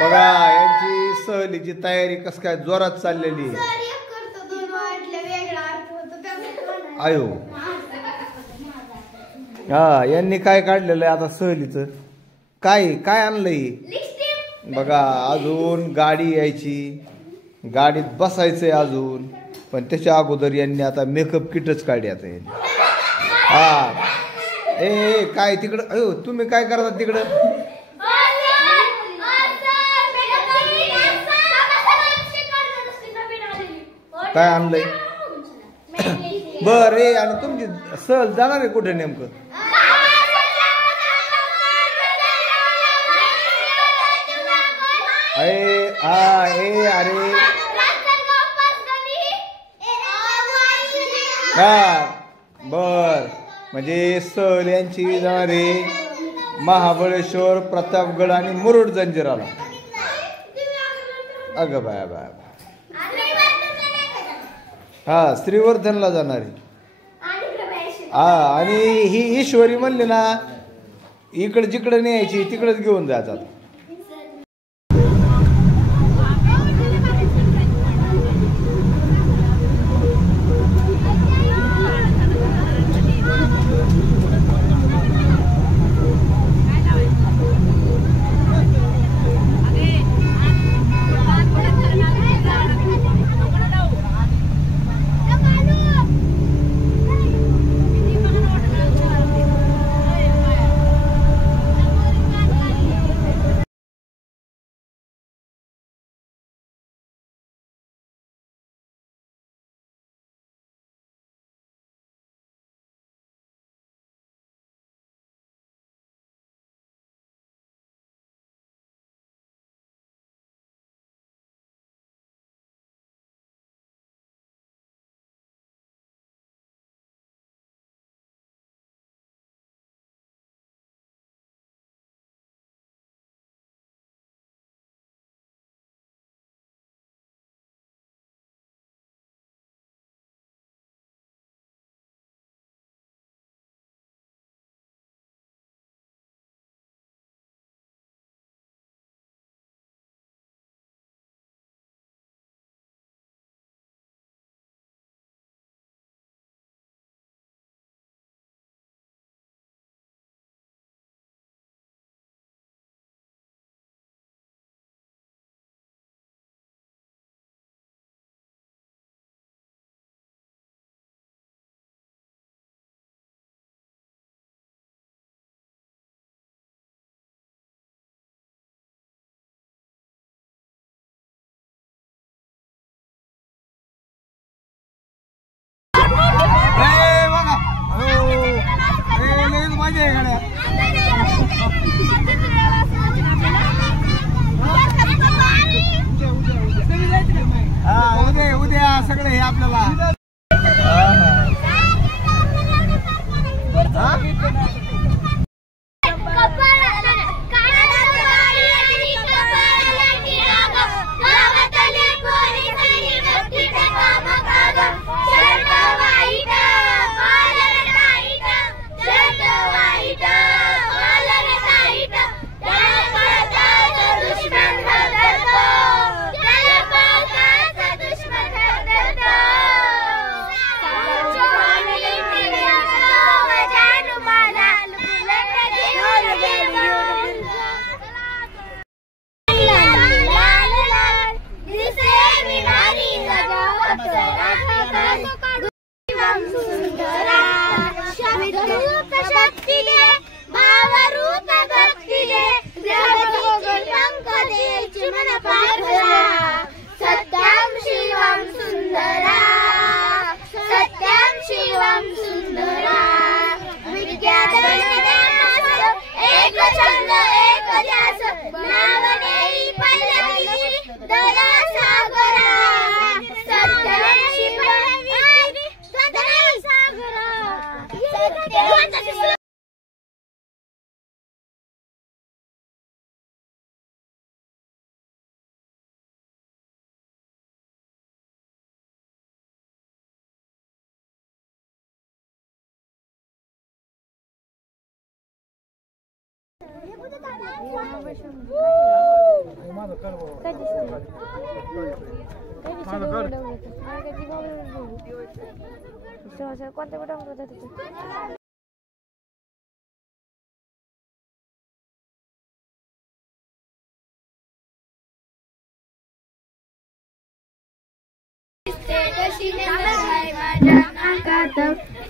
बघा यांची सहलीची तयारी कस काय जोरात चाललेली आयो. हा यांनी काय काढलेलं आहे आता सहलीचं काय काय आणलंय बघा. अजून गाडी यायची, गाडीत बसायचंय अजून, पण त्याच्या अगोदर यांनी आता मेकअप किटच काढली आता यांनी. हा ए काय तिकडं अयो तुम्ही काय करता तिकडं. काय आणलंय बर रे. आणि तुमची सहल जाणार आहे कुठे नेमकं. अरे हा बर. म्हणजे सहल यांची जाणार आहे महाबळेश्वर, प्रतापगड आणि मुरुड जंजिराला. अगं बाय बाय. हा श्रीवर्धनला जाणार आहे. हा आणि ही ईश्वरी म्हणली ना इकडे जिकडे न्यायची तिकडेच घेऊन जायचं.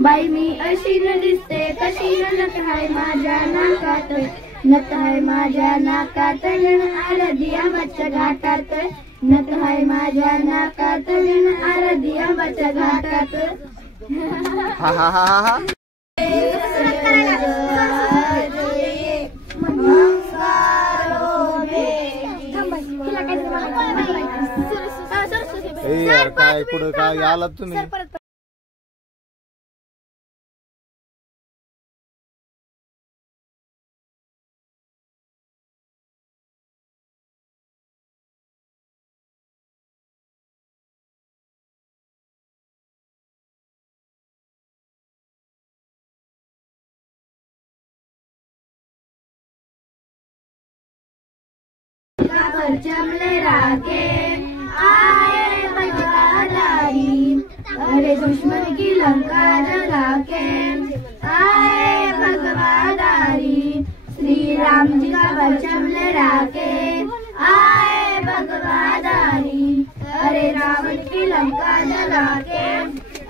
बाई मी अशी न दिसते कशी नत हाय माझ्या नाकात नत हाय माझ्या नाकात जण आरदिया बच्चा घाटात नत हाय माझ्या नाकात जण आरदिया बच्चा घाटात काय कुठं काय आलात तुम्ही? चमले राके आए बजवादारी अरे दुश्मन की लंका जला के आए भगवादारी श्री राम जी का चमले राके आए भगवादारी अरे रावण की लंका जला के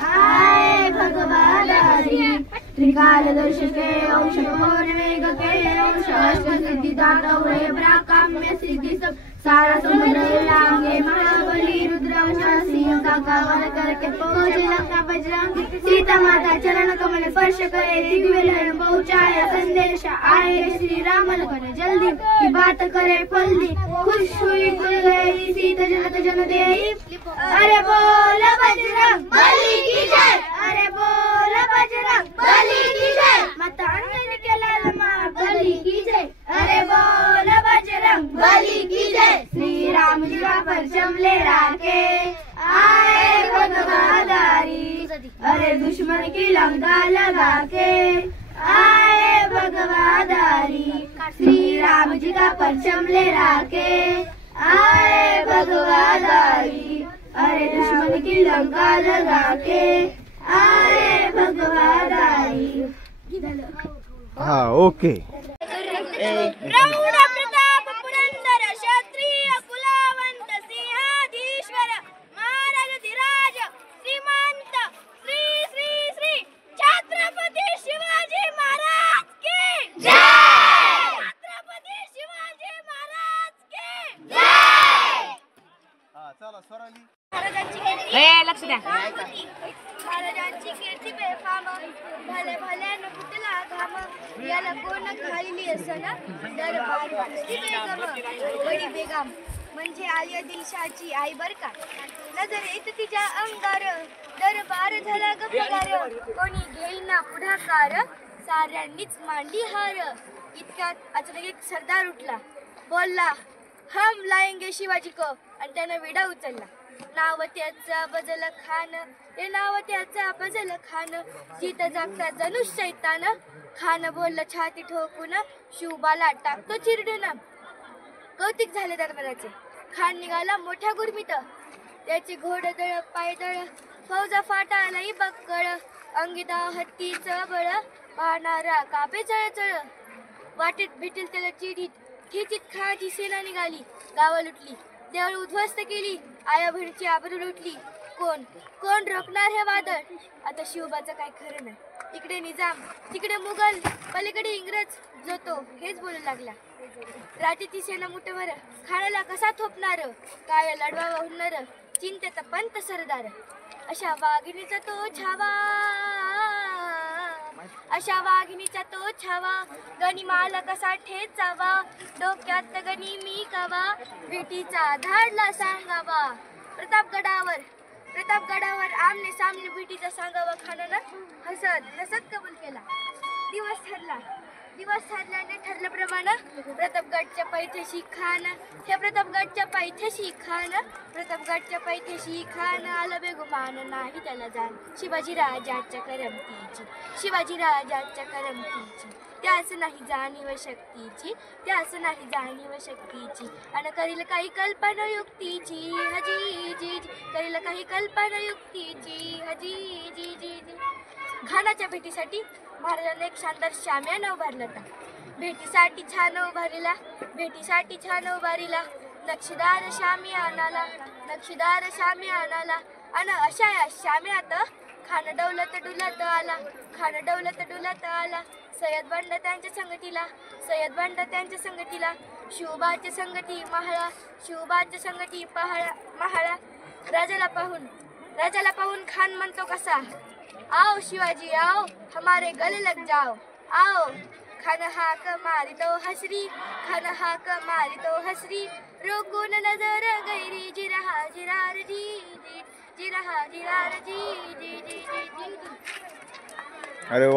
आए भगवादारी त्रिकालदर्शके औषधोन्वेगके औषधसिद्धिदातवे प्राकाम्य सिद्धि सब सारा समुद्र लांगे महाबली रुद्रांश सिंह का कावल करके पहुंचे लंका बजरंग सीता माता चरण कमल स्पर्श करे दिव्य लहर पहुंचाए संदेश आए श्री राम लखन जल्दी की बात करे फल्दी खुश हुई खुल गई सीता जनत जन देई अरे बोल बजरंग बली की जय अरे बोल बजरंग बली की जय माता अंजनी के लाल मां बली की जय अरे बोल बजरंग बली की जय श्री राम जी का परचम ले राके आए भगवादारी अरे दुश्मन की लंका लगा के आए भगवादारी श्री राम जी का परचम ले राके आए भगवादारी अरे दुश्मन की लंका लगा के आए भगवादारी। हाँ ओके। प्रौढ प्रताप पुरंदर क्षत्रिय कुलावंत सिंहाधीश्वर महाराजाधिराज श्रीमंत श्री श्री श्री छत्रपती शिवाजी महाराज की जय छत्रपती शिवाजी महाराज की जय। चला स्वराली महाराजांची कीर्ती बेफाम भले भले न फुटला घाम याला कोण घालिली असं ना दरबार बडी बेगम म्हणजे आली दिलशाची आई बर का नजर येत तिच्या अंगार दरबार झाला गप्पार कोणी घेईना पुढाकार साऱ्यांनीच मांडली हार इतक्यात अचानक एक सरदार उठला बोलला हम लाएंगे शिवाजी को आणि त्यानं विडा उचलला नाव त्याचा बजल खान ते नाव त्याचा बजल खान जित जागता जणू शैतान खान बोललं छाती ठोकून शिवबाला टाकतो चिरडून कौतिक झाले दरबाराचे खान निघाला मोठ्या गुरमीत त्याचे घोडदळ पायदळ फौजा फाटालाही बक्कळ अंगिता हत्तीचं बळ पाहणारा कापे चळचळ वाटेत भेटेल त्याला चिडीत खिचीत खाची सेना निघाली गावा लुटली देवळ उद्ध्वस्त केली आया बहिणीची आबरू लुटली कोण कोण रोखणार हे वादळ आता शिवबाचं काय खरं नाही इकडे निजाम तिकडे मुघल पलीकडे इंग्रज जो तो हेच बोलू लागला राजाची सेना मुठभर खाण्याला कसा थोपणार काय लढवा होणार चिंतेत पंत सरदार अशा वाघिणीचा तो छावा अशा वाघिणीचा तो छावा गणिमाला कसा ठेचावा डोक्यात गणी मी कावा भेटीचा धाडला सांगावा प्रतापगडावर आमने सामने भेटीचा सांगावा खानानं हसत हसत कबूल केला दिवस ठरल्याने ठरल्याप्रमाणे प्रतापगडच्या पैथ्याशी खान आलं बेगुमान नाही त्याला जाण शिवाजी राजाच्या करमतीची त्यास नाही जाणीव शक्तीची, त्यास नाही जाणीव शक्तीची. आणि करील काही कल्पना युक्तीची, हजी जी जी, करील काही कल्पना युक्तीची, हजी जी जी जी. खानाच्या भेटीसाठी महाराजांनी एक शानदार शामियाना उभारला होता. भेटीसाठी छान उभारला, भेटीसाठी छान उभारला नक्षीदार शामियानाला, नक्षीदार शामियानाला. आणि अशा या शामियात खान डौलत डुलत आला, खान डौलत डुलत आला. सय्यद बंड त्यांच्या संगतीला, सय्यद बंड त्यांच्या संगतीला. शिवबाच्या संगती महाळा, शिवबाच्या संगती महाळा. राजाला पाहून खान म्हणतो कसा, आओ शिवाजी आओ, हमारे गले लग जाओ, आओ. खान हाक मारी तो हसरी, खान हाक मारी तो हसरी. रोकून नजर गैरी, जिरहा जिरार जी जी, जिरहा जिरार जी जी जी जी जी. अरे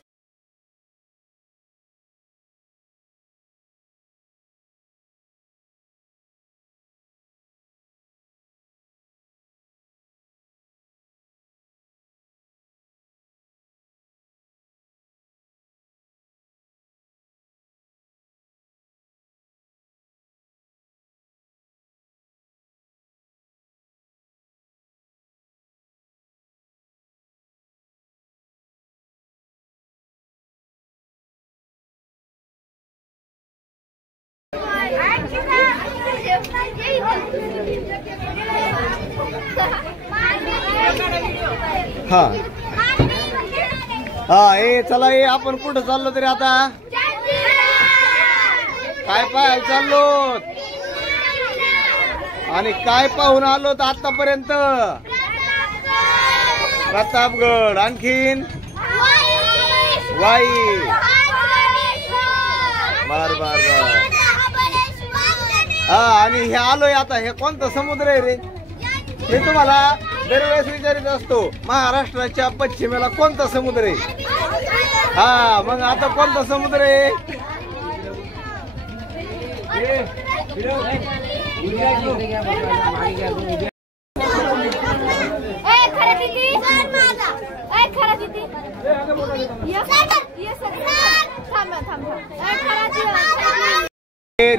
हा हा ए चला ए आपण कुठं चाललो तरी आता काय पाहायला चाललो आणि काय पाहून आलो तर आतापर्यंत प्रतापगड, आणखीन वाई. बर बर बर. हा आणि हे आलोय आता. हे कोणता समुद्र आहे रे? हे तुम्हाला दरवेळेस विचारित असतो, महाराष्ट्राच्या पश्चिमेला कोणता समुद्र आहे? हा मग आता कोणता समुद्र आहे?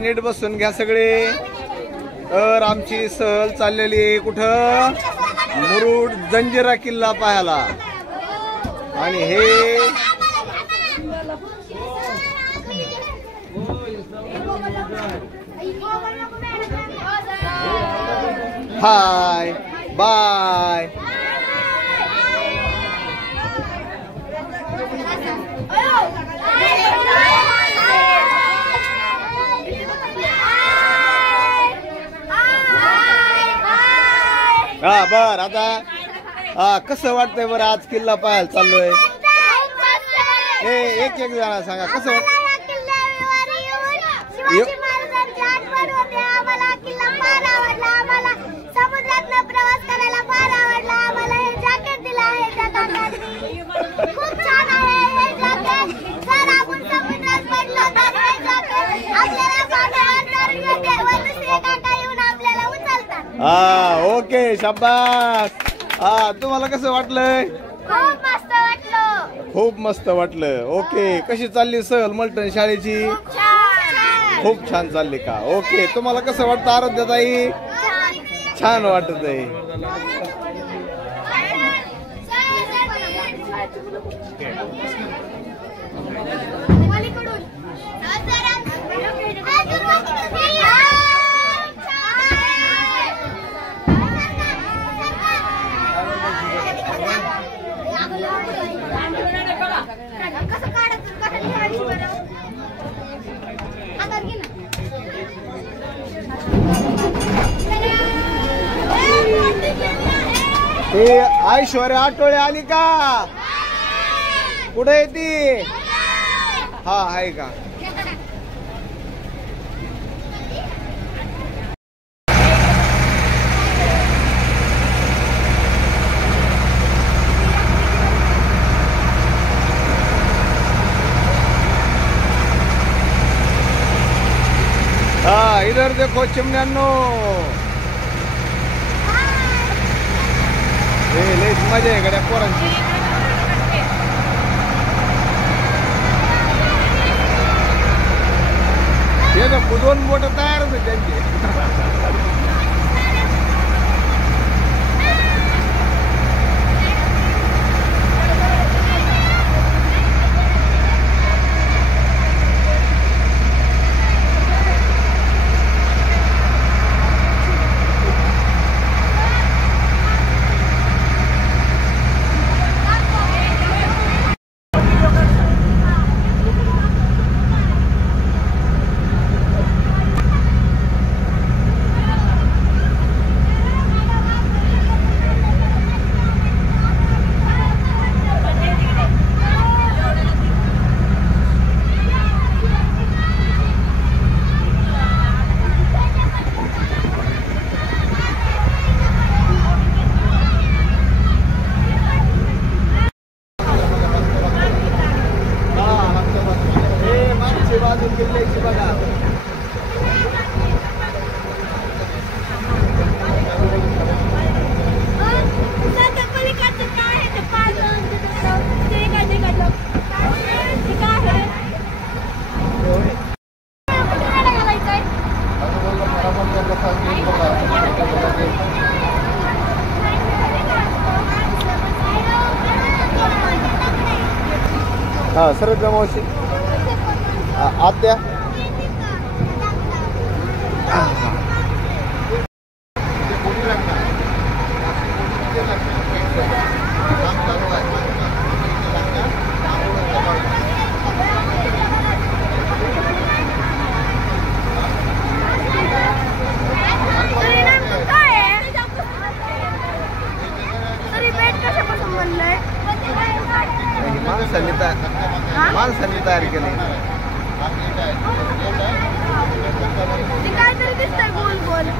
नीट बसून घ्या सगळे. तर आमची सहल चाललेली कुठं? मुरुड जंजिरा किल्ला पाहायला. आणि हे हाय बाय. हा बर. आता कसं वाटतंय बरं? आज किल्ला पाहायला चाललोय. एक एक जण सांगा कसं वाटत? हा ओके शाबास. हा तुम्हाला कसं वाटलंय? खूप मस्त वाटलं. खूप मस्त वाटलं. ओके. कशी चालली सहल मलटण शाळेची? खूप छान चालली का? ओके. तुम्हाला कसं वाटतं आराध्याताई? छान वाटत आहे. हे ऐश्वर्या आठवळे आली का? कुठे येते? हा आहे का? हाँ इधर देखो चिमन्यानो, लई मजा आहे गड्या पोरांची. दोन बोट तयारच आहे त्यांचे. बाजून किल्ल्याची बघा. हा सरळ जमावशी आत्या. माणसांनी तयार केले. काहीतरी दिसतंय गोल गोल.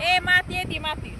ए माती येते माती